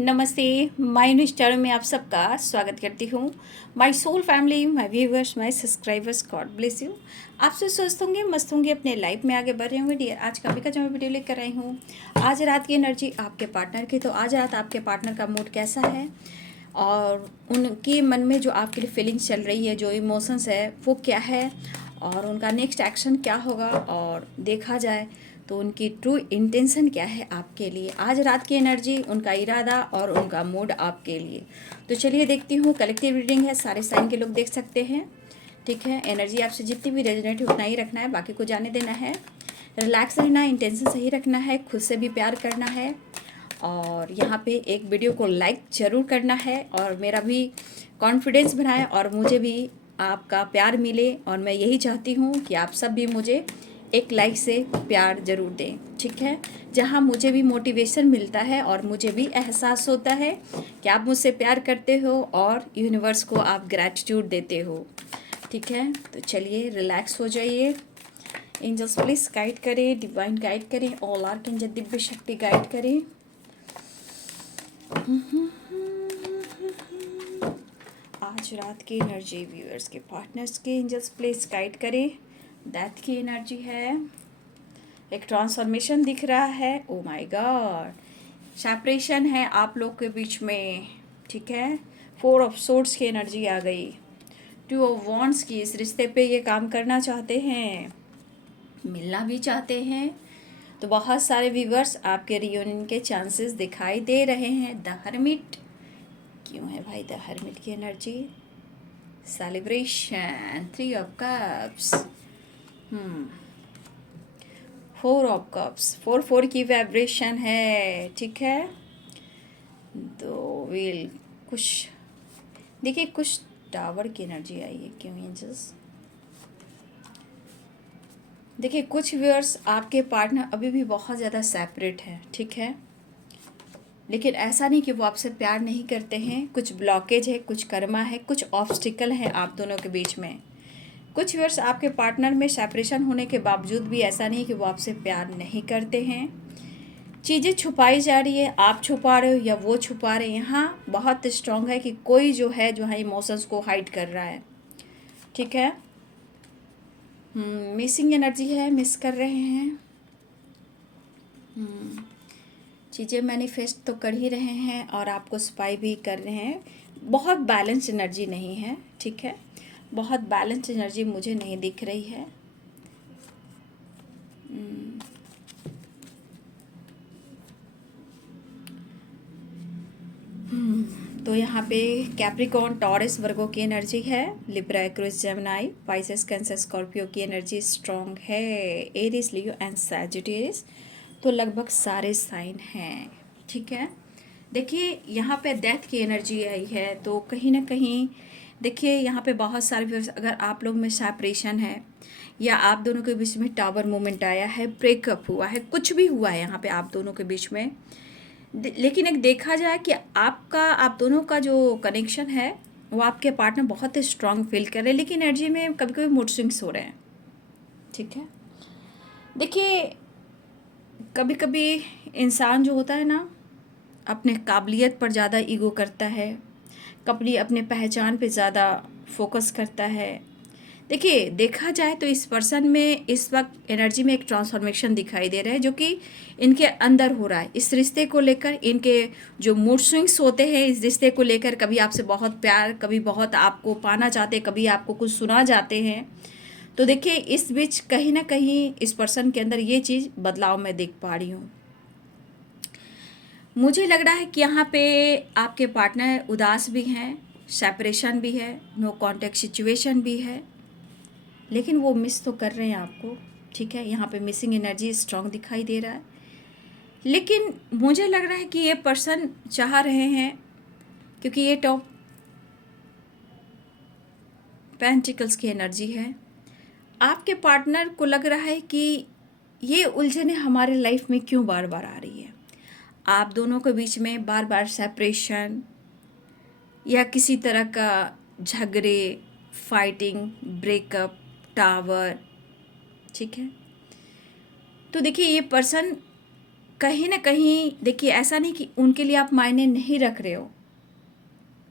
नमस्ते। My news channel में आप सबका स्वागत करती हूँ। My soul family, my viewers, my subscribers, God bless you. आप सब स्वस्थ होंगे, मस्त होंगे, अपने लाइफ में आगे बढ़ रहे होंगे डियर। आज का जो मैं वीडियो लेकर आई हूँ, आज रात की एनर्जी आपके पार्टनर की। तो आज रात आपके पार्टनर का मूड कैसा है और उनके मन में जो आपके लिए फीलिंग्स चल रही है, जो इमोशंस है वो क्या है और उनका नेक्स्ट एक्शन क्या होगा, और देखा जाए तो उनकी ट्रू इंटेंशन क्या है आपके लिए, आज रात की एनर्जी, उनका इरादा और उनका मूड आपके लिए। तो चलिए देखती हूँ। कलेक्टिव रीडिंग है, सारे साइन के लोग देख सकते हैं। ठीक है, एनर्जी आपसे जितनी भी रेजोनेट है उतना ही रखना है, बाकी को जाने देना है। रिलैक्स रहना है, इंटेंशन सही रखना है, खुद से भी प्यार करना है। और यहाँ पे एक वीडियो को लाइक ज़रूर करना है और मेरा भी कॉन्फिडेंस बनाए और मुझे भी आपका प्यार मिले। और मैं यही चाहती हूँ कि आप सब भी मुझे एक लाइक से प्यार ज़रूर दें। ठीक है, जहाँ मुझे भी मोटिवेशन मिलता है और मुझे भी एहसास होता है कि आप मुझसे प्यार करते हो और यूनिवर्स को आप ग्रैटिट्यूड देते हो। ठीक है, तो चलिए रिलैक्स हो जाइए। एंजल्स प्लीज गाइड करें, डिवाइन गाइड करें, ऑल आर्कएंजल दिव्य शक्ति गाइड करें। आज रात की एनर्जी व्यूअर्स के पार्टनर्स के एंजल्स प्लीज गाइड करें। डेथ की एनर्जी है, एक ट्रांसफॉर्मेशन दिख रहा है। ओ माय गॉड, सेपरेशन है आप लोग के बीच में। ठीक है, 4 ऑफ सोर्ड्स की एनर्जी आ गई। 2 ऑफ वॉन्ड्स की, इस रिश्ते पे ये काम करना चाहते हैं, मिलना भी चाहते हैं। तो बहुत सारे व्यूवर्स आपके रियूनियन के चांसेस दिखाई दे रहे हैं। द हर्मिट क्यों है भाई द हर्मिट की energy? Celebration, 3 of cups, 4 of cups, 4 की वाइब्रेशन है। ठीक है, तो विल कुछ देखिए, कुछ टावर की एनर्जी आई है। क्यों एंजल्स? देखिए, कुछ व्यूअर्स आपके पार्टनर अभी भी बहुत ज़्यादा सेपरेट है। ठीक है, लेकिन ऐसा नहीं कि वो आपसे प्यार नहीं करते हैं। कुछ ब्लॉकेज है, कुछ कर्मा है, कुछ ऑब्स्टिकल है आप दोनों के बीच में। कुछ व्यूअर्स आपके पार्टनर में सेपरेशन होने के बावजूद भी ऐसा नहीं कि वो आपसे प्यार नहीं करते हैं। चीज़ें छुपाई जा रही है, आप छुपा रहे हो या वो छुपा रहे हैं। यहाँ बहुत स्ट्रांग है कि कोई जो है इमोशंस को हाइड कर रहा है। ठीक है, मिसिंग एनर्जी है, मिस कर रहे हैं। चीज़ें मैनिफेस्ट तो कर ही रहे हैं और आपको स्पाई भी कर रहे हैं। बहुत बैलेंस एनर्जी नहीं है। ठीक है, बहुत बैलेंस एनर्जी मुझे नहीं दिख रही है। तो यहाँ पे कैप्रिकॉर्न, टॉरस, वर्गो की एनर्जी है। Libra, Aquarius, Gemini, Pisces, cancer, Scorpio की एनर्जी स्ट्रॉन्ग है। एरीज, लियो एंड सैजिटेरियस, तो लगभग सारे साइन हैं। ठीक है, देखिए यहाँ पे डेथ की एनर्जी आई है, तो कहीं ना कहीं देखिए यहाँ पे बहुत सारे व्यूअर्स, अगर आप लोग में सेपरेशन है या आप दोनों के बीच में टावर मोमेंट आया है, ब्रेकअप हुआ है, कुछ भी हुआ है यहाँ पे आप दोनों के बीच में, लेकिन एक देखा जाए कि आप दोनों का जो कनेक्शन है वो आपके पार्टनर बहुत स्ट्रांग फील कर रहे हैं, लेकिन एनर्जी में कभी कभी मूड स्विंग्स हो रहे हैं। ठीक है, देखिए कभी कभी इंसान जो होता है ना, अपने काबिलियत पर ज़्यादा ईगो करता है, कभी अपने पहचान पे ज़्यादा फोकस करता है। देखिए देखा जाए तो इस पर्सन में इस वक्त एनर्जी में एक ट्रांसफॉर्मेशन दिखाई दे रहा है जो कि इनके अंदर हो रहा है। इस रिश्ते को लेकर इनके जो मूड स्विंग्स होते हैं इस रिश्ते को लेकर, कभी आपसे बहुत प्यार, कभी बहुत आपको पाना चाहते, कभी आपको कुछ सुना जाते हैं। तो देखिए इस बीच कहीं ना कहीं इस पर्सन के अंदर ये चीज़ बदलाव मैं देख पा रही हूँ। मुझे लग रहा है कि यहाँ पे आपके पार्टनर उदास भी हैं, सेपरेशन भी है, नो कॉन्टेक्ट सिचुएशन भी है, लेकिन वो मिस तो कर रहे हैं आपको। ठीक है, यहाँ पे मिसिंग एनर्जी स्ट्रांग दिखाई दे रहा है, लेकिन मुझे लग रहा है कि ये पर्सन चाह रहे हैं, क्योंकि ये टॉप पेंटिकल्स की एनर्जी है। आपके पार्टनर को लग रहा है कि ये उलझने हमारे लाइफ में क्यों बार बार आ रही है। आप दोनों के बीच में बार बार सेपरेशन या किसी तरह का झगड़े, फाइटिंग, ब्रेकअप, टावर। ठीक है, तो देखिए ये पर्सन कहीं ना कहीं देखिए, ऐसा नहीं कि उनके लिए आप मायने नहीं रख रहे हो,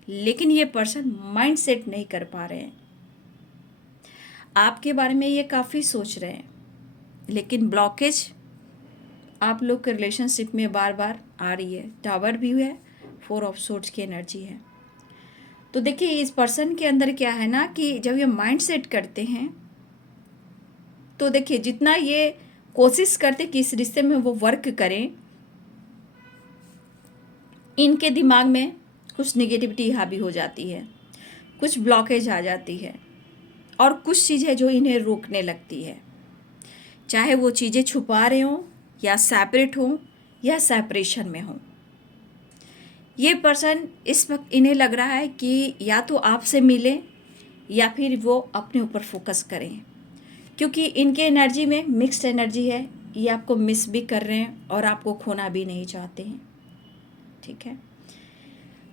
लेकिन ये पर्सन माइंड सेट नहीं कर पा रहे हैं। आपके बारे में ये काफ़ी सोच रहे हैं, लेकिन ब्लॉकेज आप लोग के रिलेशनशिप में बार बार आ रही है। टावर भी है, 4 ऑफ सोर्ड्स की एनर्जी है। तो देखिए, इस पर्सन के अंदर क्या है ना कि जब ये माइंड सेट करते हैं तो देखिए, जितना ये कोशिश करते कि इस रिश्ते में वो वर्क करें, इनके दिमाग में कुछ नेगेटिविटी हावी हो जाती है, कुछ ब्लॉकेज आ जाती है, और कुछ चीज़ें जो इन्हें रोकने लगती है। चाहे वो चीज़ें छुपा रहे हों, या सेपरेट हों, या सेपरेशन में हों। ये पर्सन इस वक्त इन्हें लग रहा है कि या तो आपसे मिले या फिर वो अपने ऊपर फोकस करें, क्योंकि इनके एनर्जी में मिक्स्ड एनर्जी है। ये आपको मिस भी कर रहे हैं और आपको खोना भी नहीं चाहते हैं, ठीक है।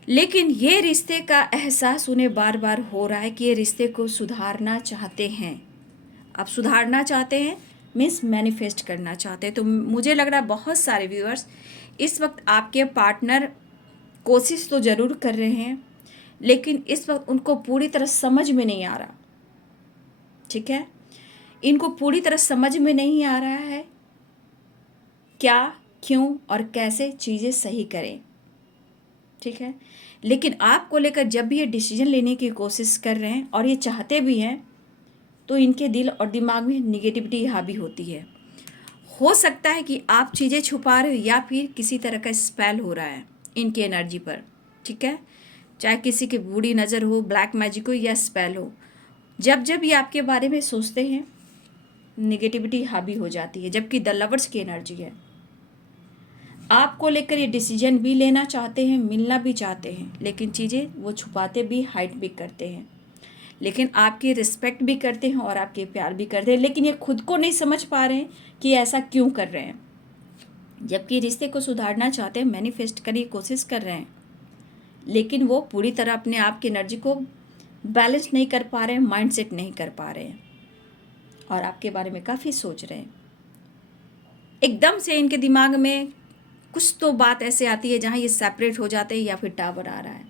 लेकिन ये रिश्ते का एहसास उन्हें बार बार हो रहा है कि ये रिश्ते को सुधारना चाहते हैं। आप सुधारना चाहते हैं मीन्स मैनिफेस्ट करना चाहते हैं। तो मुझे लग रहा है बहुत सारे व्यूअर्स इस वक्त आपके पार्टनर कोशिश तो ज़रूर कर रहे हैं, लेकिन इस वक्त उनको पूरी तरह समझ में नहीं आ रहा, ठीक है। इनको पूरी तरह समझ में नहीं आ रहा है क्या, क्यों और कैसे चीज़ें सही करें, ठीक है। लेकिन आपको लेकर जब भी ये डिसीजन लेने की कोशिश कर रहे हैं और ये चाहते भी हैं, तो इनके दिल और दिमाग में निगेटिविटी हावी होती है। हो सकता है कि आप चीज़ें छुपा रहे हो, या फिर किसी तरह का स्पेल हो रहा है इनकी एनर्जी पर, ठीक है। चाहे किसी की बुरी नज़र हो, ब्लैक मैजिक हो, या स्पेल हो। जब जब ये आपके बारे में सोचते हैं, निगेटिविटी हावी हो जाती है, जबकि द लवर्स की एनर्जी है। आपको लेकर ये डिसीजन भी लेना चाहते हैं, मिलना भी चाहते हैं, लेकिन चीज़ें वो छुपाते भी, हाइड भी करते हैं। लेकिन आपकी रिस्पेक्ट भी करते हैं और आपके प्यार भी करते हैं, लेकिन ये खुद को नहीं समझ पा रहे हैं कि ऐसा क्यों कर रहे हैं। जबकि रिश्ते को सुधारना चाहते हैं, मैनिफेस्ट करने की कोशिश कर रहे हैं, लेकिन वो पूरी तरह अपने आप की एनर्जी को बैलेंस नहीं कर पा रहे हैं, माइंड सेट नहीं कर पा रहे हैं, और आपके बारे में काफ़ी सोच रहे हैं। एकदम से इनके दिमाग में कुछ तो बात ऐसे आती है जहाँ ये सेपरेट हो जाते हैं, या फिर टावर आ रहा है।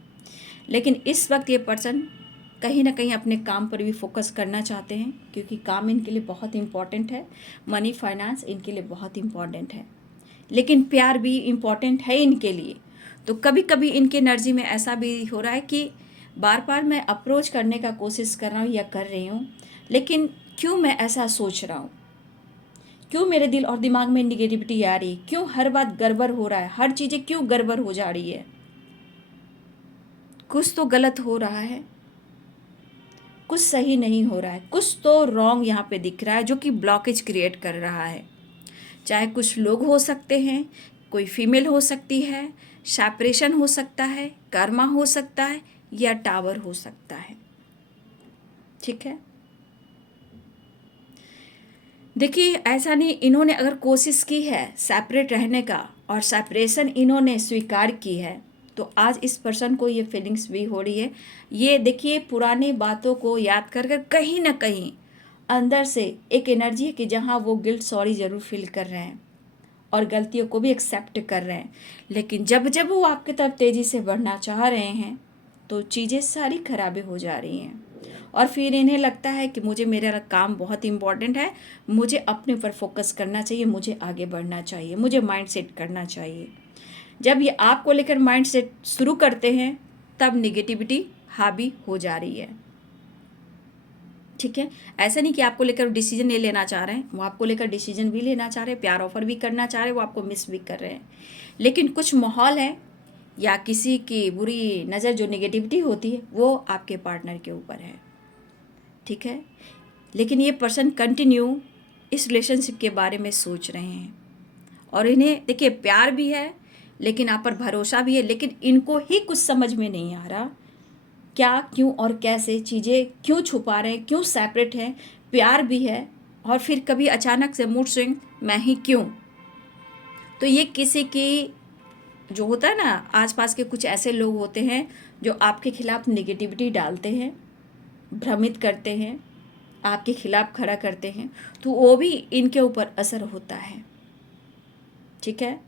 लेकिन इस वक्त ये पर्सन कहीं ना कहीं अपने काम पर भी फोकस करना चाहते हैं, क्योंकि काम इनके लिए बहुत इम्पॉर्टेंट है, मनी फाइनेंस इनके लिए बहुत इम्पॉर्टेंट है, लेकिन प्यार भी इम्पॉर्टेंट है इनके लिए। तो कभी कभी इनकी एनर्जी में ऐसा भी हो रहा है कि बार बार मैं अप्रोच करने का कोशिश कर रहा हूँ या कर रही हूँ, लेकिन क्यों मैं ऐसा सोच रहा हूँ, क्यों मेरे दिल और दिमाग में निगेटिविटी आ रही है, क्यों हर बात गड़बड़ हो रहा है, हर चीज़ें क्यों गड़बड़ हो जा रही है। कुछ तो गलत हो रहा है, कुछ सही नहीं हो रहा है, कुछ तो रॉन्ग यहाँ पे दिख रहा है, जो कि ब्लॉकेज क्रिएट कर रहा है। चाहे कुछ लोग हो सकते हैं, कोई फीमेल हो सकती है, सेपरेशन हो सकता है, कर्मा हो सकता है, या टावर हो सकता है, ठीक है। देखिए, ऐसा नहीं, इन्होंने अगर कोशिश की है सेपरेट रहने का और सेपरेशन इन्होंने स्वीकार की है, तो आज इस पर्सन को ये फीलिंग्स भी हो रही है। ये देखिए, पुरानी बातों को याद कर कर कहीं ना कहीं अंदर से एक एनर्जी है कि जहाँ वो गिल्ट सॉरी ज़रूर फील कर रहे हैं और गलतियों को भी एक्सेप्ट कर रहे हैं। लेकिन जब जब वो आपकी तरफ तेज़ी से बढ़ना चाह रहे हैं, तो चीज़ें सारी खराबी हो जा रही हैं, और फिर इन्हें लगता है कि मुझे मेरा काम बहुत इम्पॉर्टेंट है, मुझे अपने ऊपर फोकस करना चाहिए, मुझे आगे बढ़ना चाहिए, मुझे माइंड सेट करना चाहिए। जब ये आपको लेकर माइंड सेट शुरू करते हैं, तब निगेटिविटी हावी हो जा रही है, ठीक है। ऐसा नहीं कि आपको लेकर डिसीजन नहीं लेना चाह रहे हैं, वो आपको लेकर डिसीजन भी लेना चाह रहे हैं, प्यार ऑफर भी करना चाह रहे हैं, वो आपको मिस भी कर रहे हैं। लेकिन कुछ माहौल है या किसी की बुरी नज़र, जो निगेटिविटी होती है, वो आपके पार्टनर के ऊपर है, ठीक है। लेकिन ये पर्सन कंटिन्यू इस रिलेशनशिप के बारे में सोच रहे हैं, और इन्हें देखिए प्यार भी है, लेकिन आप पर भरोसा भी है, लेकिन इनको ही कुछ समझ में नहीं आ रहा क्या, क्यों और कैसे चीज़ें क्यों छुपा रहे हैं, क्यों सेपरेट हैं। प्यार भी है, और फिर कभी अचानक से मूड स्विंग, मैं ही क्यों। तो ये किसी की, जो होता है ना, आसपास के कुछ ऐसे लोग होते हैं जो आपके खिलाफ नेगेटिविटी डालते हैं, भ्रमित करते हैं, आपके खिलाफ खड़ा करते हैं, तो वो भी इनके ऊपर असर होता है, ठीक है।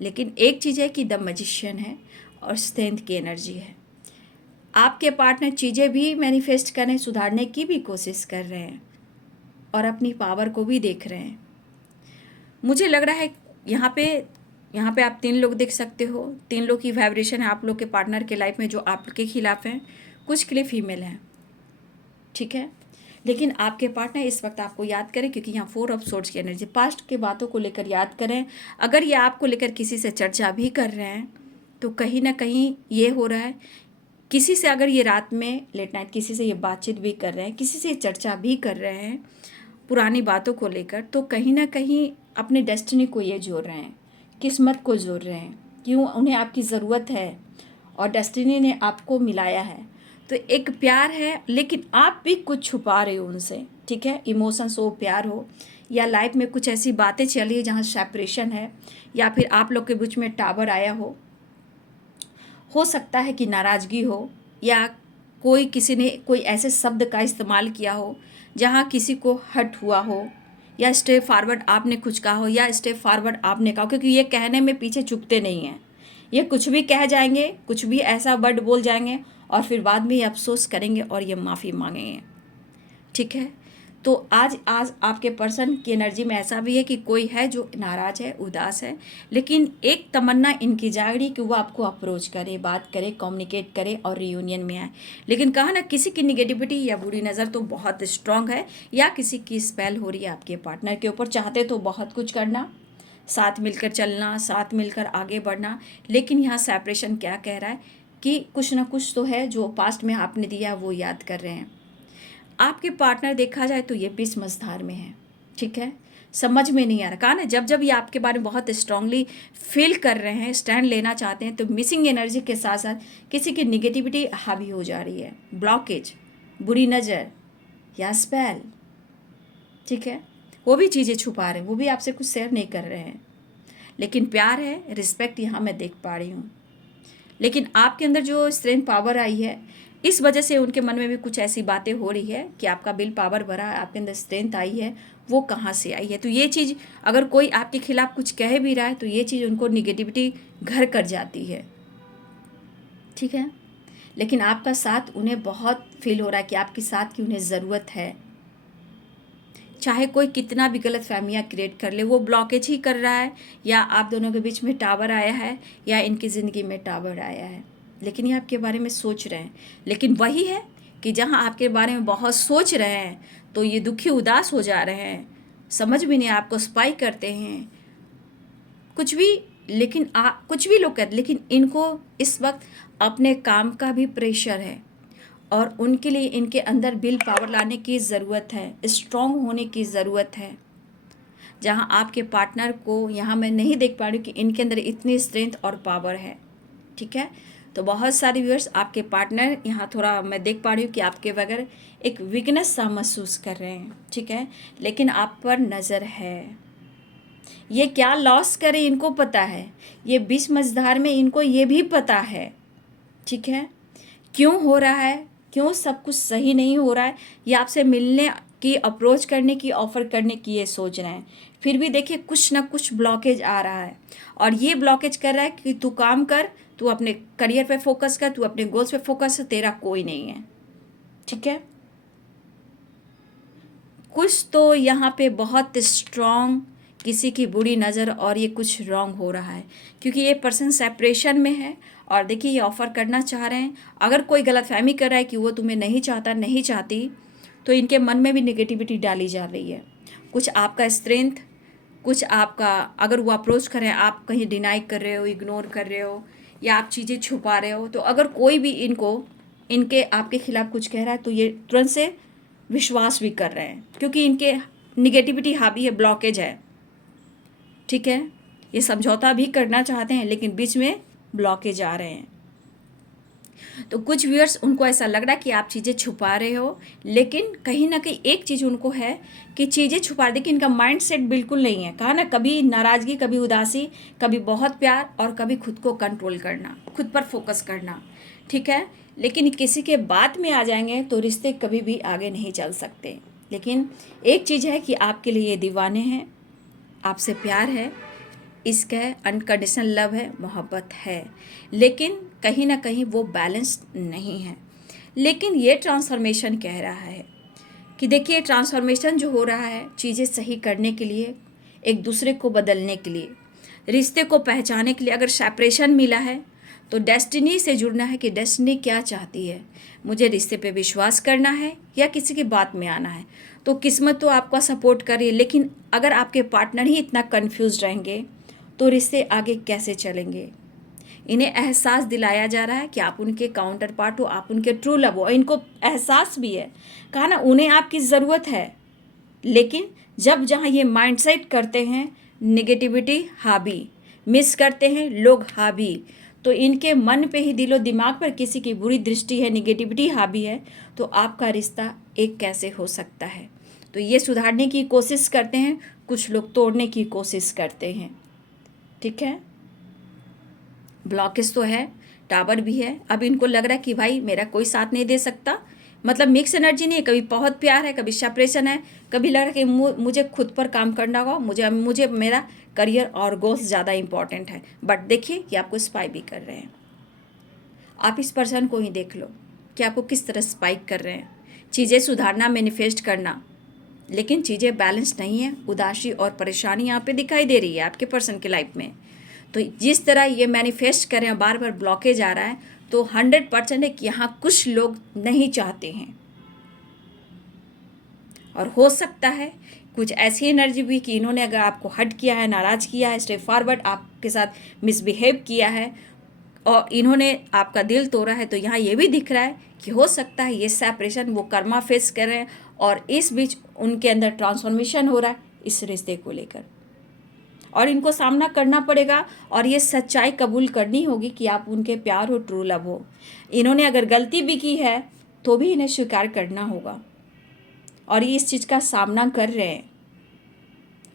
लेकिन एक चीज़ है कि द मैजिशियन है और स्ट्रेंथ की एनर्जी है। आपके पार्टनर चीज़ें भी मैनिफेस्ट कर रहे हैं, सुधारने की भी कोशिश कर रहे हैं और अपनी पावर को भी देख रहे हैं। मुझे लग रहा है यहाँ पे आप 3 लोग देख सकते हो। 3 लोग की वाइब्रेशन है आप लोग के पार्टनर के लाइफ में जो आपके खिलाफ हैं। कुछ के लिए फीमेल हैं, ठीक है, लेकिन आपके पार्टनर इस वक्त आपको याद करें, क्योंकि यहाँ 4 ऑफ सोर्ड्स की एनर्जी, पास्ट के बातों को लेकर याद करें। अगर ये आपको लेकर किसी से चर्चा भी कर रहे हैं तो कहीं ना कहीं ये हो रहा है, किसी से अगर ये रात में लेट नाइट किसी से ये बातचीत भी कर रहे हैं, किसी से चर्चा भी कर रहे हैं पुरानी बातों को लेकर, तो कहीं ना कहीं अपने डेस्टिनी को ये जोड़ रहे हैं, किस्मत को जोड़ रहे हैं। क्यों? उन्हें आपकी ज़रूरत है और डेस्टिनी ने आपको मिलाया है। तो एक प्यार है, लेकिन आप भी कुछ छुपा रहे हो उनसे, ठीक है। इमोशंस हो, प्यार हो, या लाइफ में कुछ ऐसी बातें चली है जहाँ सेपरेशन है, या फिर आप लोग के बीच में टावर आया हो सकता है कि नाराज़गी हो, या किसी ने कोई ऐसे शब्द का इस्तेमाल किया हो जहाँ किसी को हर्ट हुआ हो, या स्टेप फॉरवर्ड आपने कुछ कहा हो या स्टेप फॉरवर्ड आपने कहा हो, क्योंकि ये कहने में पीछे चुकते नहीं हैं। ये कुछ भी कह जाएंगे, कुछ भी ऐसा वर्ड बोल जाएंगे और फिर बाद में ये अफसोस करेंगे और ये माफ़ी मांगेंगे, ठीक है। तो आज आपके पर्सन की एनर्जी में ऐसा भी है कि कोई है जो नाराज़ है, उदास है, लेकिन एक तमन्ना इनकी जाग रही कि वो आपको अप्रोच करे, बात करे, कम्युनिकेट करे और रियूनियन में आए। लेकिन कहा ना, किसी की निगेटिविटी या बुरी नज़र तो बहुत स्ट्रांग है, या किसी की स्पेल हो रही है आपके पार्टनर के ऊपर। चाहते तो बहुत कुछ करना, साथ मिलकर चलना, साथ मिलकर आगे बढ़ना, लेकिन यहाँ सेपरेशन क्या कह रहा है कि कुछ ना कुछ तो है जो पास्ट में आपने दिया वो याद कर रहे हैं। आपके पार्टनर देखा जाए तो ये बीच मझधार में है, ठीक है, समझ में नहीं आ रहा। कहा ना, जब जब ये आपके बारे में बहुत स्ट्रांगली फील कर रहे हैं, स्टैंड लेना चाहते हैं, तो मिसिंग एनर्जी के साथ साथ किसी की निगेटिविटी हावी हो जा रही है, ब्लॉकेज, बुरी नज़र या स्पेल, ठीक है। वो भी चीज़ें छुपा रहे हैं, वो भी आपसे कुछ शेयर नहीं कर रहे हैं, लेकिन प्यार है, रिस्पेक्ट यहाँ मैं देख पा रही हूँ। लेकिन आपके अंदर जो स्ट्रेंथ पावर आई है, इस वजह से उनके मन में भी कुछ ऐसी बातें हो रही है कि आपका बिल पावर बढ़ा है, आपके अंदर स्ट्रेंथ आई है, वो कहाँ से आई है। तो ये चीज़, अगर कोई आपके खिलाफ कुछ कह भी रहा है तो ये चीज़ उनको निगेटिविटी घर कर जाती है, ठीक है। लेकिन आपका साथ उन्हें बहुत फील हो रहा है कि आपके साथ की उन्हें ज़रूरत है। चाहे कोई कितना भी गलत फहमियाँ क्रिएट कर ले, वो ब्लॉकेज ही कर रहा है, या आप दोनों के बीच में टावर आया है, या इनकी ज़िंदगी में टावर आया है, लेकिन ये आपके बारे में सोच रहे हैं। लेकिन वही है कि जहाँ आपके बारे में बहुत सोच रहे हैं तो ये दुखी उदास हो जा रहे हैं, समझ भी नहीं, आपको स्पाई करते हैं कुछ भी, लेकिन कुछ भी लोग कहते, लेकिन इनको इस वक्त अपने काम का भी प्रेशर है और उनके लिए इनके अंदर विल पावर लाने की ज़रूरत है, स्ट्रॉन्ग होने की ज़रूरत है। जहां आपके पार्टनर को यहाँ मैं नहीं देख पा रही कि इनके अंदर इतनी स्ट्रेंथ और पावर है, ठीक है। तो बहुत सारे व्यूअर्स, आपके पार्टनर यहाँ थोड़ा मैं देख पा रही हूँ कि आपके बगैर एक वीकनेस सा महसूस कर रहे हैं, ठीक है, लेकिन आप पर नज़र है। ये क्या लॉस करें इनको पता है, ये बीच मझधार में इनको ये भी पता है, ठीक है, क्यों हो रहा है, क्यों सब कुछ सही नहीं हो रहा है। ये आपसे मिलने की, अप्रोच करने की, ऑफ़र करने की ये सोच रहे हैं, फिर भी देखिए कुछ ना कुछ ब्लॉकेज आ रहा है, और ये ब्लॉकेज कर रहा है कि तू काम कर, तू अपने करियर पे फोकस कर, तू अपने गोल्स पे फोकस कर, तेरा कोई नहीं है, ठीक है। कुछ तो यहाँ पे बहुत स्ट्रॉन्ग किसी की बुरी नज़र और ये कुछ रॉन्ग हो रहा है, क्योंकि ये पर्सन सेपरेशन में है और देखिए ये ऑफ़र करना चाह रहे हैं। अगर कोई गलतफहमी कर रहा है कि वो तुम्हें नहीं चाहता, नहीं चाहती, तो इनके मन में भी नेगेटिविटी डाली जा रही है। कुछ आपका स्ट्रेंथ, कुछ आपका, अगर वो अप्रोच करें आप कहीं डिनाई कर रहे हो, इग्नोर कर रहे हो, या आप चीज़ें छुपा रहे हो, तो अगर कोई भी इनके आपके खिलाफ कुछ कह रहा है तो ये तुरंत से विश्वास भी कर रहे हैं, क्योंकि इनके निगेटिविटी हावी है, ब्लॉकेज है, ठीक है। ये समझौता भी करना चाहते हैं लेकिन बीच में ब्लॉकेज आ रहे हैं। तो कुछ व्यूअर्स, उनको ऐसा लग रहा है कि आप चीज़ें छुपा रहे हो, लेकिन कहीं ना कहीं एक चीज़ उनको है कि चीज़ें छुपा रहे, कि इनका माइंड सेट बिल्कुल नहीं है। कहा ना, कभी नाराज़गी, कभी उदासी, कभी बहुत प्यार, और कभी खुद को कंट्रोल करना, खुद पर फोकस करना, ठीक है। लेकिन किसी के बात में आ जाएंगे तो रिश्ते कभी भी आगे नहीं चल सकते। लेकिन एक चीज़ है कि आपके लिए ये दीवाने हैं, आपसे प्यार है, इश्क है, अनकंडीशनल लव है, मोहब्बत है, लेकिन कहीं ना कहीं वो बैलेंस नहीं है। लेकिन ये ट्रांसफॉर्मेशन कह रहा है कि देखिए, ट्रांसफॉर्मेशन जो हो रहा है चीज़ें सही करने के लिए, एक दूसरे को बदलने के लिए, रिश्ते को पहचाने के लिए। अगर सेपरेशन मिला है तो डेस्टिनी से जुड़ना है कि डेस्टिनी क्या चाहती है, मुझे रिश्ते पे विश्वास करना है या किसी की बात में आना है। तो किस्मत तो आपका सपोर्ट कर रही है, लेकिन अगर आपके पार्टनर ही इतना कंफ्यूज रहेंगे तो रिश्ते आगे कैसे चलेंगे। इन्हें एहसास दिलाया जा रहा है कि आप उनके काउंटर पार्ट हो, आप उनके ट्रू लव हो। इनको एहसास भी है, कहा ना, उन्हें आपकी ज़रूरत है। लेकिन जब जहाँ ये माइंडसेट करते हैं नेगेटिविटी हावी, मिस करते हैं लोग हावी, तो इनके मन पे ही, दिलो दिमाग पर किसी की बुरी दृष्टि है, निगेटिविटी हावी है, तो आपका रिश्ता एक कैसे हो सकता है। तो ये सुधारने की कोशिश करते हैं, कुछ लोग तोड़ने की कोशिश करते हैं। ठीक है, ब्लॉकेज तो है, टावर भी है। अब इनको लग रहा है कि भाई मेरा कोई साथ नहीं दे सकता, मतलब मिक्स एनर्जी नहीं है, कभी बहुत प्यार है, कभी सेपरेशन है, कभी लग रहा है कि मुझे खुद पर काम करना होगा, मुझे मेरा करियर और गोल्स ज़्यादा इंपॉर्टेंट है। बट देखिए कि आपको स्पाई भी कर रहे हैं। आप इस पर्सन को ही देख लो कि आपको किस तरह स्पाई कर रहे हैं। चीज़ें सुधारना, मैनिफेस्ट करना, लेकिन चीज़ें बैलेंस नहीं है। उदासी और परेशानी यहाँ पे दिखाई दे रही है आपके पर्सन की लाइफ में। तो जिस तरह ये मैनिफेस्ट कर रहे हैं, बार बार ब्लॉकेज आ रहा है, तो 100% है कि यहाँ कुछ लोग नहीं चाहते हैं। और हो सकता है कुछ ऐसी एनर्जी भी कि इन्होंने अगर आपको हर्ट किया है, नाराज़ किया है, स्टेप फॉरवर्ड आपके साथ मिसबिहेव किया है और इन्होंने आपका दिल तोड़ा है, तो यहाँ ये भी दिख रहा है कि हो सकता है ये सेपरेशन वो कर्मा फेस कर रहे हैं और इस बीच उनके अंदर ट्रांसफॉर्मेशन हो रहा है इस रिश्ते को लेकर, और इनको सामना करना पड़ेगा और ये सच्चाई कबूल करनी होगी कि आप उनके प्यार हो, ट्रू लव हो। इन्होंने अगर गलती भी की है तो भी इन्हें स्वीकार करना होगा, और ये इस चीज़ का सामना कर रहे हैं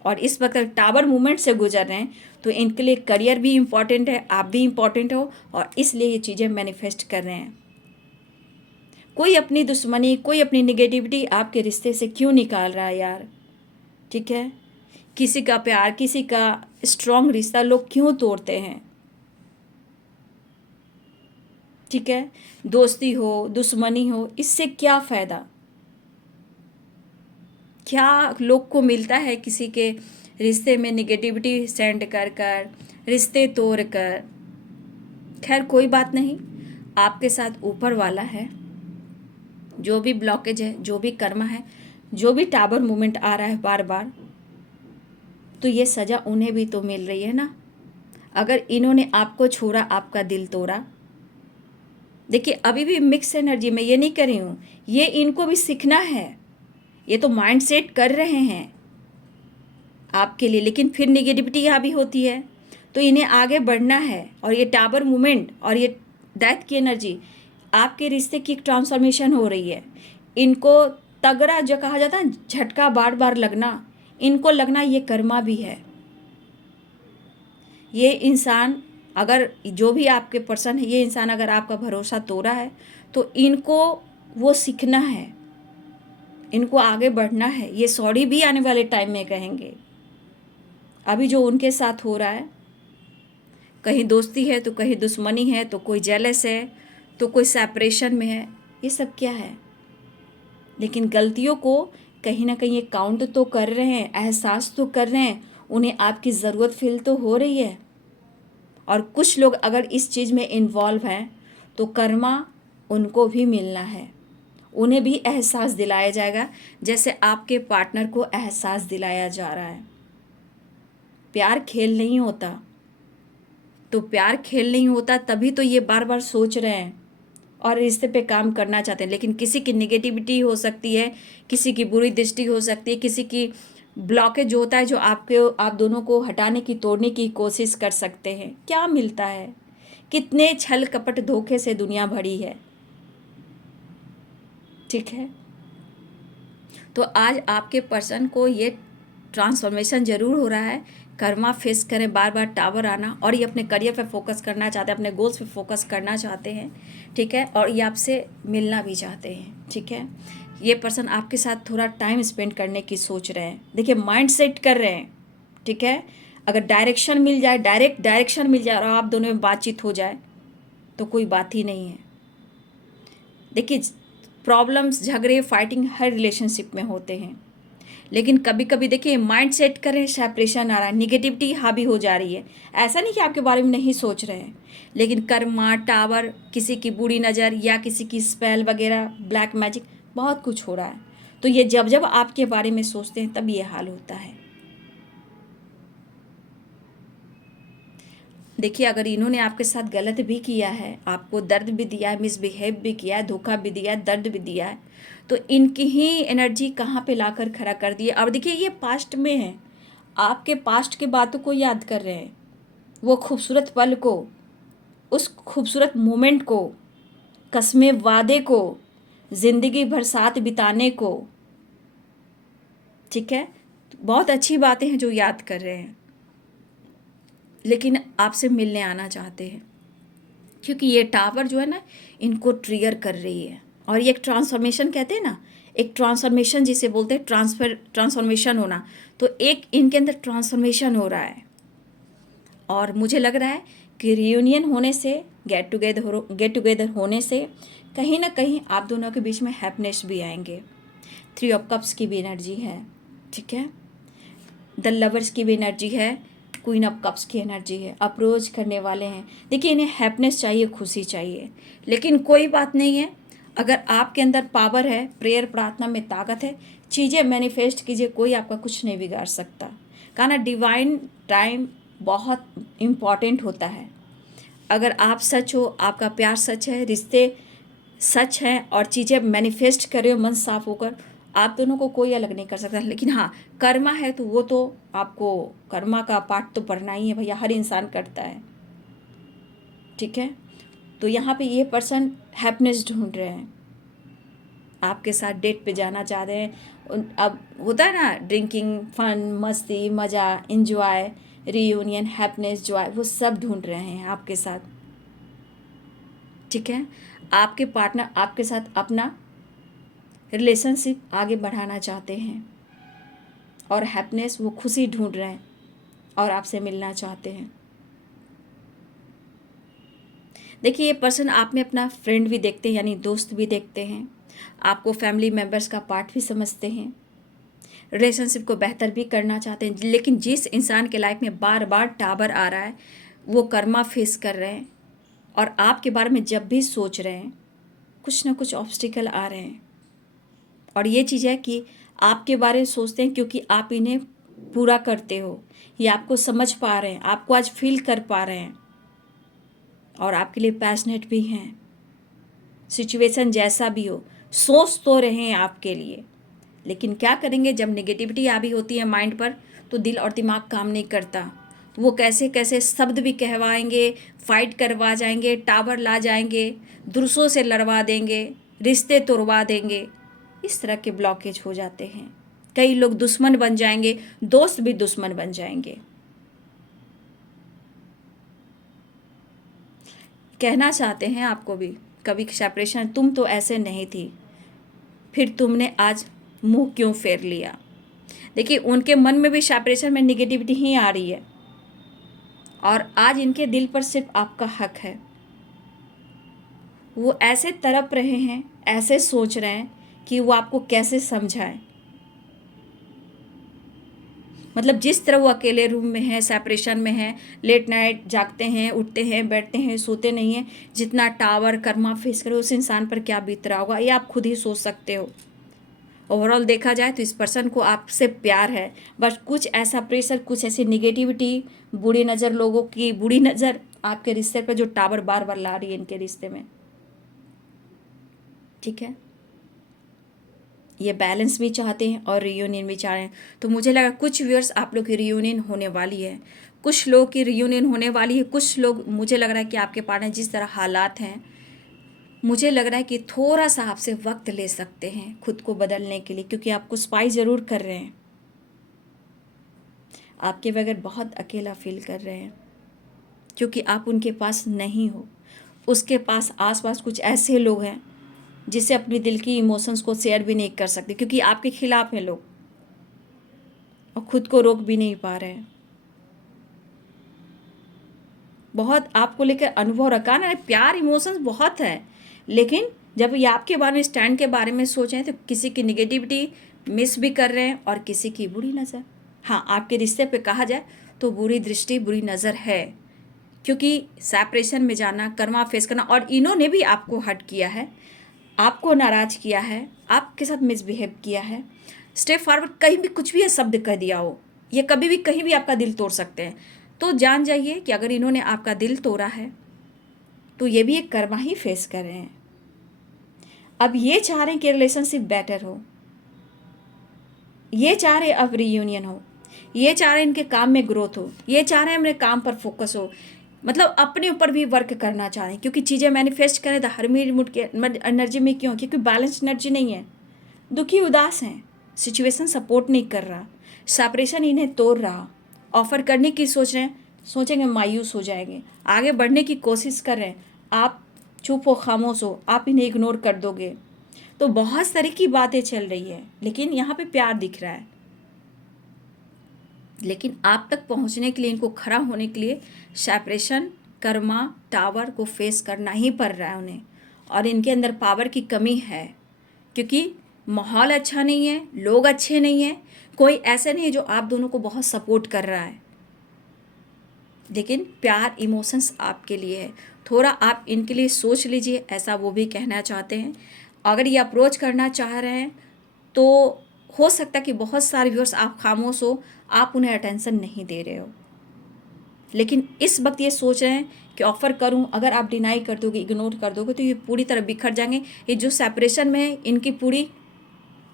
और इस वक्त टावर मूवमेंट से गुजर रहे हैं। तो इनके लिए करियर भी इम्पॉर्टेंट है, आप भी इम्पॉर्टेंट हो, और इसलिए ये चीज़ें मैनिफेस्ट कर रहे हैं। कोई अपनी दुश्मनी, कोई अपनी निगेटिविटी आपके रिश्ते से क्यों निकाल रहा है यार। ठीक है, किसी का प्यार, किसी का स्ट्रॉन्ग रिश्ता लोग क्यों तोड़ते हैं। ठीक है, दोस्ती हो, दुश्मनी हो, इससे क्या फ़ायदा, क्या लोग को मिलता है किसी के रिश्ते में निगेटिविटी सेंड कर कर, रिश्ते तोड़ कर। खैर कोई बात नहीं, आपके साथ ऊपर वाला है। जो भी ब्लॉकेज है, जो भी कर्मा है, जो भी टावर मूवमेंट आ रहा है बार बार, तो ये सज़ा उन्हें भी तो मिल रही है ना। अगर इन्होंने आपको छोड़ा, आपका दिल तोड़ा, देखिए अभी भी मिक्स एनर्जी में ये नहीं कर रही हूँ, ये इनको भी सीखना है। ये तो माइंड सेट कर रहे हैं आपके लिए, लेकिन फिर निगेटिविटी यहाँ भी होती है, तो इन्हें आगे बढ़ना है। और ये टावर मूवमेंट और ये डेथ की एनर्जी, आपके रिश्ते की ट्रांसफॉर्मेशन हो रही है। इनको तगड़ा जो कहा जाता है झटका बार बार लगना, इनको लगना ये कर्मा भी है। ये इंसान अगर, जो भी आपके पर्सन है, ये इंसान अगर आपका भरोसा तोड़ा है तो इनको वो सीखना है, इनको आगे बढ़ना है। ये सॉरी भी आने वाले टाइम में कहेंगे। अभी जो उनके साथ हो रहा है, कहीं दोस्ती है तो कहीं दुश्मनी है, तो कोई जेलस है तो कोई सेपरेशन में है, ये सब क्या है। लेकिन गलतियों को कहीं ना कहीं ये काउंट तो कर रहे हैं, एहसास तो कर रहे हैं, उन्हें आपकी ज़रूरत फील तो हो रही है। और कुछ लोग अगर इस चीज़ में इन्वॉल्व हैं तो कर्मा उनको भी मिलना है, उन्हें भी एहसास दिलाया जाएगा जैसे आपके पार्टनर को एहसास दिलाया जा रहा है। प्यार खेल नहीं होता, तो प्यार खेल नहीं होता तभी तो ये बार बार सोच रहे हैं और रिश्ते पे काम करना चाहते हैं। लेकिन किसी की निगेटिविटी हो सकती है, किसी की बुरी दृष्टि हो सकती है, किसी की ब्लॉकेज होता है जो आप दोनों को हटाने की, तोड़ने की कोशिश कर सकते हैं। क्या मिलता है, कितने छल कपट धोखे से दुनिया भरी है। ठीक है, तो आज आपके पर्सन को ये ट्रांसफॉर्मेशन ज़रूर हो रहा है। कर्मा फेस करें, बार बार टावर आना, और ये अपने करियर पे फोकस करना चाहते हैं, अपने गोल्स पे फोकस करना चाहते हैं। ठीक है, और ये आपसे मिलना भी चाहते हैं। ठीक है, ये पर्सन आपके साथ थोड़ा टाइम स्पेंड करने की सोच रहे हैं। देखिए माइंड सेट कर रहे हैं। ठीक है, अगर डायरेक्शन मिल जाए, डायरेक्ट डायरेक्शन मिल जाए और आप दोनों में बातचीत हो जाए तो कोई बात ही नहीं है। देखिए, प्रॉब्लम्स, झगड़े, फाइटिंग हर रिलेशनशिप में होते हैं, लेकिन कभी कभी देखिए माइंड सेट करें, सेपरेशन आ रहा है, निगेटिविटी हावी हो जा रही है। ऐसा नहीं कि आपके बारे में नहीं सोच रहे हैं, लेकिन कर्मा, टावर, किसी की बुरी नज़र या किसी की स्पेल वगैरह, ब्लैक मैजिक, बहुत कुछ हो रहा है। तो ये जब जब आपके बारे में सोचते हैं तब ये हाल होता है। देखिए, अगर इन्होंने आपके साथ गलत भी किया है, आपको दर्द भी दिया है, मिसबिहेव भी किया है, धोखा भी दिया है, दर्द भी दिया है, तो इनकी ही एनर्जी कहाँ पे लाकर खड़ा कर दी है। अब देखिए, ये पास्ट में है, आपके पास्ट के बातों को याद कर रहे हैं, वो खूबसूरत पल को, उस खूबसूरत मोमेंट को, कस्मे वादे को, ज़िंदगी भर साथ बिताने को। ठीक है, बहुत अच्छी बातें हैं जो याद कर रहे हैं, लेकिन आपसे मिलने आना चाहते हैं, क्योंकि ये टावर जो है ना, इनको ट्रिगर कर रही है। और ये एक ट्रांसफॉर्मेशन कहते हैं ना, एक ट्रांसफॉर्मेशन जिसे बोलते हैं, ट्रांसफॉर्मेशन होना, तो एक इनके अंदर ट्रांसफॉर्मेशन हो रहा है। और मुझे लग रहा है कि रियूनियन होने से, गेट टुगेदर होने से कहीं ना कहीं आप दोनों के बीच में हैप्पीनेस भी आएंगे। 3 ऑफ कप्स की भी एनर्जी है, ठीक है, द लवर्स की भी एनर्जी है, क्वीन ऑफ कप्स की एनर्जी है। अप्रोच करने वाले हैं, देखिए इन्हें हैप्पीनेस चाहिए, खुशी चाहिए, लेकिन कोई बात नहीं है, अगर आपके अंदर पावर है, प्रेयर प्रार्थना में ताकत है, चीज़ें मैनिफेस्ट कीजिए, कोई आपका कुछ नहीं बिगाड़ सकता। कहा ना, डिवाइन टाइम बहुत इम्पॉर्टेंट होता है। अगर आप सच हो, आपका प्यार सच है, रिश्ते सच हैं और चीज़ें मैनिफेस्ट कर रहे हो मन साफ होकर, आप दोनों को कोई अलग नहीं कर सकता। लेकिन हाँ, कर्मा है तो वो तो आपको कर्मा का पाठ तो पढ़ना ही है भैया, हर इंसान करता है, ठीक है। तो यहाँ पे ये पर्सन हैप्पीनेस ढूंढ रहे हैं, आपके साथ डेट पे जाना चाह रहे हैं। अब होता है ना, ड्रिंकिंग, फन, मस्ती, मज़ा, इंजॉय, रीयूनियन, हैप्पीनेस, जॉय, वो सब ढूंढ रहे हैं आपके साथ, ठीक है। आपके पार्टनर आपके साथ अपना रिलेशनशिप आगे बढ़ाना चाहते हैं और हैप्पीनेस, वो खुशी ढूंढ रहे हैं और आपसे मिलना चाहते हैं। देखिए, ये पर्सन आप में अपना फ्रेंड भी देखते हैं, यानी दोस्त भी देखते हैं, आपको फैमिली मेम्बर्स का पार्ट भी समझते हैं, रिलेशनशिप को बेहतर भी करना चाहते हैं। लेकिन जिस इंसान के लाइफ में बार बार टावर आ रहा है, वो कर्मा फेस कर रहे हैं और आपके बारे में जब भी सोच रहे हैं, कुछ ना कुछ ऑब्स्टिकल आ रहे हैं। और ये चीज़ है कि आपके बारे में सोचते हैं क्योंकि आप इन्हें पूरा करते हो, ये आपको समझ पा रहे हैं, आपको आज फील कर पा रहे हैं और आपके लिए पैशनेट भी हैं। सिचुएशन जैसा भी हो, सोच तो रहे हैं आपके लिए, लेकिन क्या करेंगे, जब नेगेटिविटी आ भी होती है माइंड पर, तो दिल और दिमाग काम नहीं करता, तो वो कैसे कैसे शब्द भी कहवाएंगे, फाइट करवा जाएंगे, टावर ला जाएंगे, दुरुस्तों से लड़वा देंगे, रिश्ते तोड़वा देंगे। इस तरह के ब्लॉकेज हो जाते हैं। कई लोग दुश्मन बन जाएंगे, दोस्त भी दुश्मन बन जाएंगे। कहना चाहते हैं आपको भी कभी सेपरेशन, तुम तो ऐसे नहीं थी, फिर तुमने आज मुंह क्यों फेर लिया। देखिए, उनके मन में भी सेपरेशन में निगेटिविटी ही आ रही है और आज इनके दिल पर सिर्फ आपका हक है। वो ऐसे तड़प रहे हैं, ऐसे सोच रहे हैं कि वो आपको कैसे समझाएं। मतलब जिस तरह वो अकेले रूम में है, सेपरेशन में है, लेट नाइट जागते हैं, उठते हैं, बैठते हैं, सोते नहीं हैं, जितना टावर कर्मा फेस करे, उस इंसान पर क्या बीत रहा होगा, ये आप खुद ही सोच सकते हो। ओवरऑल देखा जाए तो इस पर्सन को आपसे प्यार है, बस कुछ ऐसा प्रेशर, कुछ ऐसी निगेटिविटी, बुरी नज़र, लोगों की बुरी नज़र आपके रिश्ते पर जो टावर बार बार ला रही है इनके रिश्ते में, ठीक है। ये बैलेंस भी चाहते हैं और रियूनियन भी चाह रहे हैं। तो मुझे लगा कुछ व्यूअर्स आप लोग की रियूनियन होने वाली है, कुछ लोग की रियूनियन होने वाली है, कुछ लोग, मुझे लग रहा है कि आपके पार्टनर जिस तरह हालात हैं, मुझे लग रहा है कि थोड़ा सा आपसे वक्त ले सकते हैं खुद को बदलने के लिए, क्योंकि आपको स्पाई ज़रूर कर रहे हैं, आपके बगैर बहुत अकेला फील कर रहे हैं, क्योंकि आप उनके पास नहीं हो। उसके पास आसपास कुछ ऐसे लोग हैं जिससे अपनी दिल की इमोशंस को शेयर भी नहीं कर सकते, क्योंकि आपके खिलाफ हैं लोग और खुद को रोक भी नहीं पा रहे हैं। बहुत आपको लेकर अनुभव रखा ना, प्यार इमोशंस बहुत है, लेकिन जब ये आपके बारे में स्टैंड के बारे में सोचें तो किसी की निगेटिविटी मिस भी कर रहे हैं और किसी की बुरी नज़र। हाँ, आपके रिश्ते पे कहा जाए तो बुरी दृष्टि, बुरी नज़र है, क्योंकि सेपरेशन में जाना, कर्मा फेस करना, और इन्होंने भी आपको हर्ट किया है, आपको नाराज़ किया है, आपके साथ मिसबिहेव किया है, स्टेप फॉरवर्ड कहीं भी कुछ भी ये शब्द कह दिया हो, ये कभी भी कहीं भी आपका दिल तोड़ सकते हैं। तो जान जाइए कि अगर इन्होंने आपका दिल तोड़ा है तो ये भी एक कर्मा ही फेस कर रहे हैं। अब ये चाह रहे हैं कि रिलेशनशिप बेटर हो, ये चाह रहे अब रीयूनियन हो, ये चाह रहे हैं इनके काम में ग्रोथ हो, ये चाह रहे हैं अपने काम पर फोकस हो, मतलब अपने ऊपर भी वर्क करना चाह रहे हैं, क्योंकि चीज़ें मैनिफेस्ट करें तो हर मूड के एनर्जी में क्यों, क्योंकि बैलेंस एनर्जी नहीं है, दुखी उदास हैं, सिचुएशन सपोर्ट नहीं कर रहा, सेपरेशन इन्हें तोड़ रहा, ऑफर करने की सोच रहे हैं, सोचेंगे मायूस हो जाएंगे, आगे बढ़ने की कोशिश कर रहे हैं, आप चुप हो, खामोश हो, आप इन्हें इग्नोर कर दोगे। तो बहुत सारी की बातें चल रही है, लेकिन यहाँ पे प्यार दिख रहा है, लेकिन आप तक पहुँचने के लिए, इनको खड़ा होने के लिए सेपरेशन, कर्मा, टावर को फेस करना ही पड़ रहा है उन्हें, और इनके अंदर पावर की कमी है, क्योंकि माहौल अच्छा नहीं है, लोग अच्छे नहीं हैं, कोई ऐसे नहीं है जो आप दोनों को बहुत सपोर्ट कर रहा है, लेकिन प्यार इमोशंस आपके लिए है। थोड़ा आप इनके लिए सोच लीजिए, ऐसा वो भी कहना चाहते हैं। अगर ये अप्रोच करना चाह रहे हैं तो हो सकता है कि बहुत सारे व्यूअर्स आप खामोश हो, आप उन्हें अटेंशन नहीं दे रहे हो, लेकिन इस वक्त ये सोच रहे हैं कि ऑफ़र करूं, अगर आप डिनाई कर दोगे, इग्नोर कर दोगे तो ये पूरी तरह बिखर जाएंगे। ये जो सेपरेशन में है, इनकी पूरी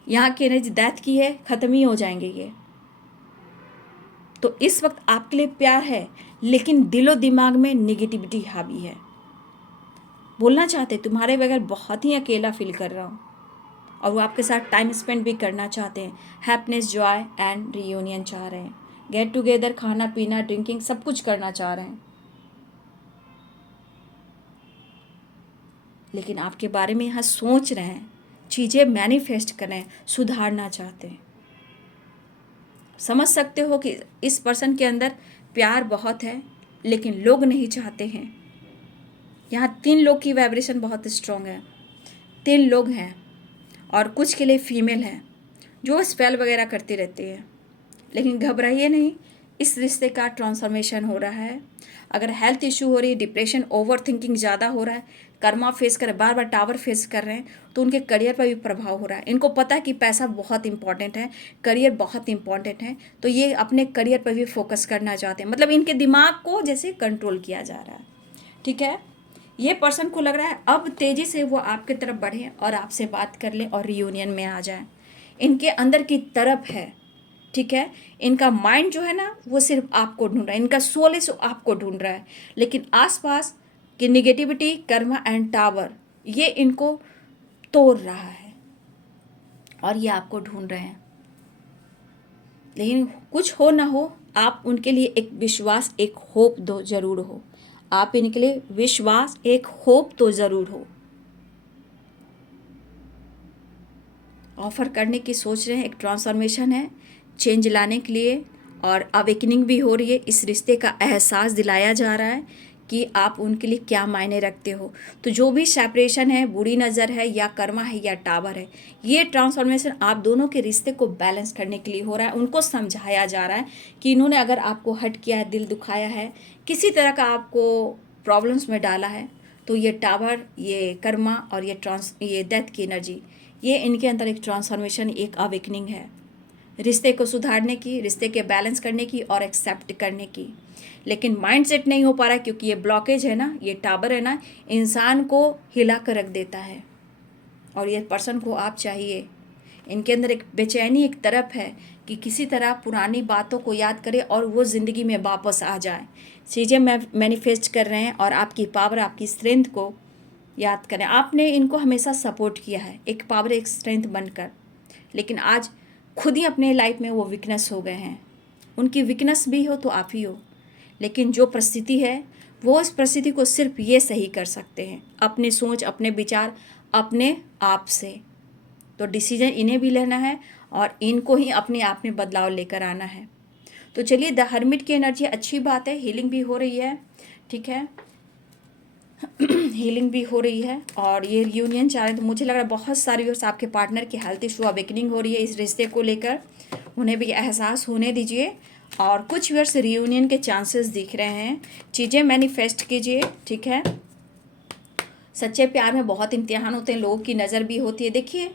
यहाँ की एनर्जी डेथ की है, ख़त्म ही हो जाएंगे ये। तो इस वक्त आपके लिए प्यार है, लेकिन दिलो दिमाग में नेगेटिविटी हावी है। बोलना चाहते तुम्हारे बगैर बहुत ही अकेला फील कर रहा हूँ, और वो आपके साथ टाइम स्पेंड भी करना चाहते हैं, हैप्पीनेस, जॉय एंड रियूनियन चाह रहे हैं, गेट टुगेदर, खाना पीना, ड्रिंकिंग, सब कुछ करना चाह रहे हैं, लेकिन आपके बारे में यहाँ सोच रहे हैं, चीज़ें मैनिफेस्ट कर रहे हैं, सुधारना चाहते हैं। समझ सकते हो कि इस पर्सन के अंदर प्यार बहुत है, लेकिन लोग नहीं चाहते हैं। यहाँ 3 लोग की वाइब्रेशन बहुत स्ट्रॉन्ग है, 3 लोग हैं, और कुछ के लिए फीमेल है जो स्पेल वगैरह करती रहती है, लेकिन घबराइए नहीं, इस रिश्ते का ट्रांसफॉर्मेशन हो रहा है। अगर हेल्थ इशू हो रही है, डिप्रेशन, ओवर थिंकिंग ज़्यादा हो रहा है, कर्मा फेस कर, बार बार टावर फेस कर रहे हैं, तो उनके करियर पर भी प्रभाव हो रहा है। इनको पता है कि पैसा बहुत इंपॉर्टेंट है, करियर बहुत इंपॉर्टेंट है, तो ये अपने करियर पर भी फोकस करना चाहते हैं, मतलब इनके दिमाग को जैसे कंट्रोल किया जा रहा है। ठीक है, ये पर्सन को लग रहा है अब तेज़ी से वो आपके तरफ बढ़े और आपसे बात कर ले और रियूनियन में आ जाए, इनके अंदर की तरफ है। ठीक है, इनका माइंड जो है ना वो सिर्फ आपको ढूंढ रहा है, इनका सोल है सो आपको ढूंढ रहा है, लेकिन आसपास की निगेटिविटी, कर्मा एंड टावर, ये इनको तोड़ रहा है और ये आपको ढूंढ रहे हैं। लेकिन कुछ हो ना हो, आप उनके लिए एक विश्वास, एक होप दो ज़रूर हो, आप इनके लिए विश्वास, एक होप तो ज़रूर हो। ऑफ़र करने की सोच रहे हैं, एक ट्रांसफॉर्मेशन है, चेंज लाने के लिए, और अवेकनिंग भी हो रही है, इस रिश्ते का एहसास दिलाया जा रहा है कि आप उनके लिए क्या मायने रखते हो। तो जो भी सेपरेशन है, बुरी नज़र है या कर्मा है या टावर है, ये ट्रांसफॉर्मेशन आप दोनों के रिश्ते को बैलेंस करने के लिए हो रहा है। उनको समझाया जा रहा है कि इन्होंने अगर आपको हर्ट किया है, दिल दुखाया है, किसी तरह का आपको प्रॉब्लम्स में डाला है, तो ये टावर, ये कर्मा और ये डेथ की एनर्जी, ये इनके अंदर एक ट्रांसफॉर्मेशन, एक अवेकनिंग है, रिश्ते को सुधारने की, रिश्ते के बैलेंस करने की और एक्सेप्ट करने की। लेकिन माइंडसेट नहीं हो पा रहा, क्योंकि ये ब्लॉकेज है ना, ये टावर है ना, इंसान को हिला कर रख देता है, और ये पर्सन को आप चाहिए। इनके अंदर एक बेचैनी, एक तरफ है कि किसी तरह पुरानी बातों को याद करें और वो ज़िंदगी में वापस आ जाए, चीज़ें मैनिफेस्ट कर रहे हैं, और आपकी पावर, आपकी स्ट्रेंथ को याद करें। आपने इनको हमेशा सपोर्ट किया है, एक पावर, एक स्ट्रेंथ बनकर, लेकिन आज खुद ही अपने लाइफ में वो वीकनेस हो गए हैं। उनकी वीकनेस भी हो तो आप ही हो, लेकिन जो परिस्थिति है वो इस परिस्थिति को सिर्फ ये सही कर सकते हैं, अपने सोच, अपने विचार, अपने आप से। तो डिसीजन इन्हें भी लेना है और इनको ही अपने आप में बदलाव लेकर आना है। तो चलिए, द हर्मिट की एनर्जी अच्छी बात है, हीलिंग भी हो रही है, ठीक है। हीलिंग भी हो रही है और ये रियूनियन चाह रहे हैं। तो मुझे लग रहा है बहुत सारे व्यूअर्स आपके पार्टनर की हेल्थ इशू अवेकनिंग हो रही है इस रिश्ते को लेकर, उन्हें भी एहसास होने दीजिए। और कुछ व्यूअर्स रियूनियन के चांसेस दिख रहे हैं, चीज़ें मैनिफेस्ट कीजिए, ठीक है। सच्चे प्यार में बहुत इम्तिहान होते हैं, लोगों की नज़र भी होती है। देखिए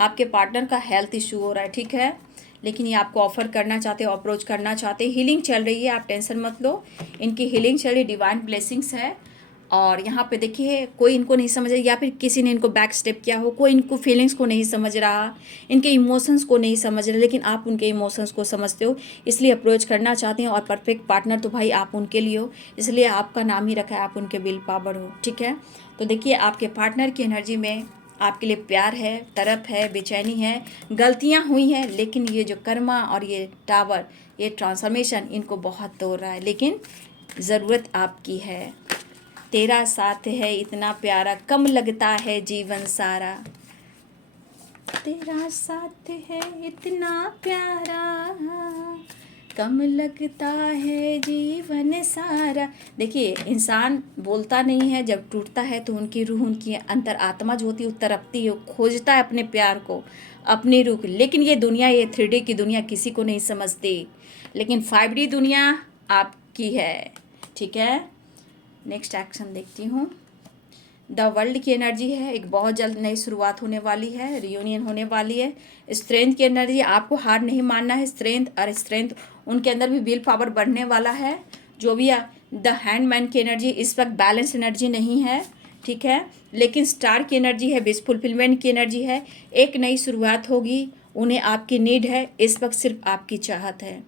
आपके पार्टनर का हेल्थ इशू हो रहा है, ठीक है, लेकिन ये आपको ऑफर करना चाहते हैं, अप्रोच करना चाहते हैं। हीलिंग चल रही है, आप टेंशन मत लो, इनकी हीलिंग चल रही, डिवाइन ब्लेसिंग्स है। और यहाँ पे देखिए कोई इनको नहीं समझ रहा, या फिर किसी ने इनको बैक स्टेप किया हो, कोई इनको फीलिंग्स को नहीं समझ रहा, इनके इमोशंस को नहीं समझ रहे, लेकिन आप उनके इमोशंस को समझते हो, इसलिए अप्रोच करना चाहते हैं। और परफेक्ट पार्टनर तो भाई आप उनके लिए हो, इसलिए आपका नाम ही रखा है, आप उनके विल पावर हो, ठीक है। तो देखिए आपके पार्टनर की एनर्जी में आपके लिए प्यार है, तरफ है, बेचैनी है, गलतियां हुई हैं, लेकिन ये जो कर्मा और ये टावर, ये ट्रांसफॉर्मेशन इनको बहुत तोड़ रहा है, लेकिन ज़रूरत आपकी है। तेरा साथ है इतना प्यारा, कम लगता है जीवन सारा। तेरा साथ है इतना प्यारा, कम लगता है जीवन सारा। देखिए इंसान बोलता नहीं है, जब टूटता है तो उनकी रूह, उनकी अंतर आत्मा जो होती है वो तड़पती है, खोजता है अपने प्यार को, अपनी रूह। लेकिन ये दुनिया, ये 3D की दुनिया किसी को नहीं समझती, लेकिन 5D दुनिया आपकी है, ठीक है। नेक्स्ट एक्शन देखती हूँ। द वर्ल्ड की एनर्जी है, एक बहुत जल्द नई शुरुआत होने वाली है, रियूनियन होने वाली है। स्ट्रेंथ की एनर्जी, आपको हार नहीं मानना है, स्ट्रेंथ और स्ट्रेंथ उनके अंदर भी विल पावर बढ़ने वाला है। जो भी द हैंडमैन की एनर्जी इस वक्त बैलेंस एनर्जी नहीं है, ठीक है, लेकिन स्टार की एनर्जी है, विश फुलफिलमेंट की एनर्जी है। एक नई शुरुआत होगी, उन्हें आपकी नीड है, इस वक्त सिर्फ आपकी चाहत है।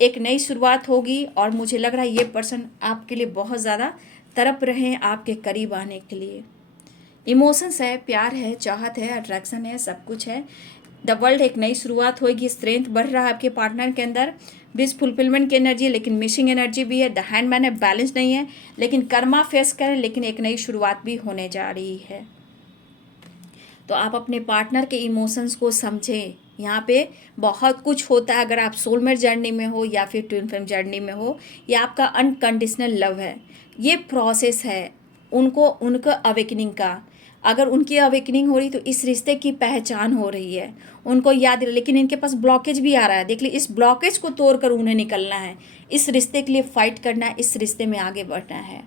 एक नई शुरुआत होगी और मुझे लग रहा है ये पर्सन आपके लिए बहुत ज़्यादा तड़प रहे हैं आपके करीब आने के लिए। इमोशंस है, प्यार है, चाहत है, अट्रैक्शन है, सब कुछ है। द वर्ल्ड, एक नई शुरुआत होगी, स्ट्रेंथ बढ़ रहा है आपके पार्टनर के अंदर, विश फुलफिलमेंट की एनर्जी, लेकिन मिसिंग एनर्जी भी है। द हैंडमैन है, बैलेंस नहीं है, लेकिन कर्मा फेस करें, लेकिन एक नई शुरुआत भी होने जा रही है। तो आप अपने पार्टनर के इमोशंस को समझें। यहाँ पे बहुत कुछ होता है, अगर आप सोलमेट जर्नी में हो या फिर ट्विन फ्लेम जर्नी में हो, ये आपका अनकंडीशनल लव है, ये प्रोसेस है उनको, उनका अवेकनिंग का। अगर उनकी अवेकनिंग हो रही तो इस रिश्ते की पहचान हो रही है, उनको याद है, लेकिन इनके पास ब्लॉकेज भी आ रहा है। देख लीजिए, इस ब्लॉकेज को तोड़कर उन्हें निकलना है, इस रिश्ते के लिए फाइट करना है, इस रिश्ते में आगे बढ़ना है,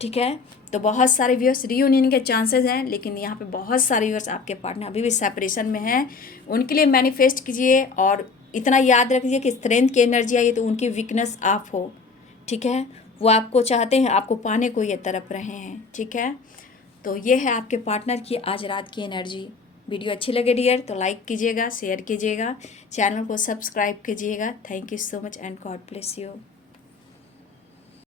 ठीक है। तो बहुत सारे व्यूअर्स रियूनियन के चांसेस हैं, लेकिन यहाँ पे बहुत सारे व्यूअर्स आपके पार्टनर अभी भी सेपरेशन में हैं, उनके लिए मैनिफेस्ट कीजिए। और इतना याद रखिए कि स्ट्रेंथ की एनर्जी आई तो उनकी वीकनेस आप हो, ठीक है। वो आपको चाहते हैं, आपको पाने को ये तड़प रहे हैं, ठीक है। तो ये है आपके पार्टनर की आज रात की एनर्जी। वीडियो अच्छी लगे डियर तो लाइक कीजिएगा, शेयर कीजिएगा, चैनल को सब्सक्राइब कीजिएगा। Thank you so much and God bless you.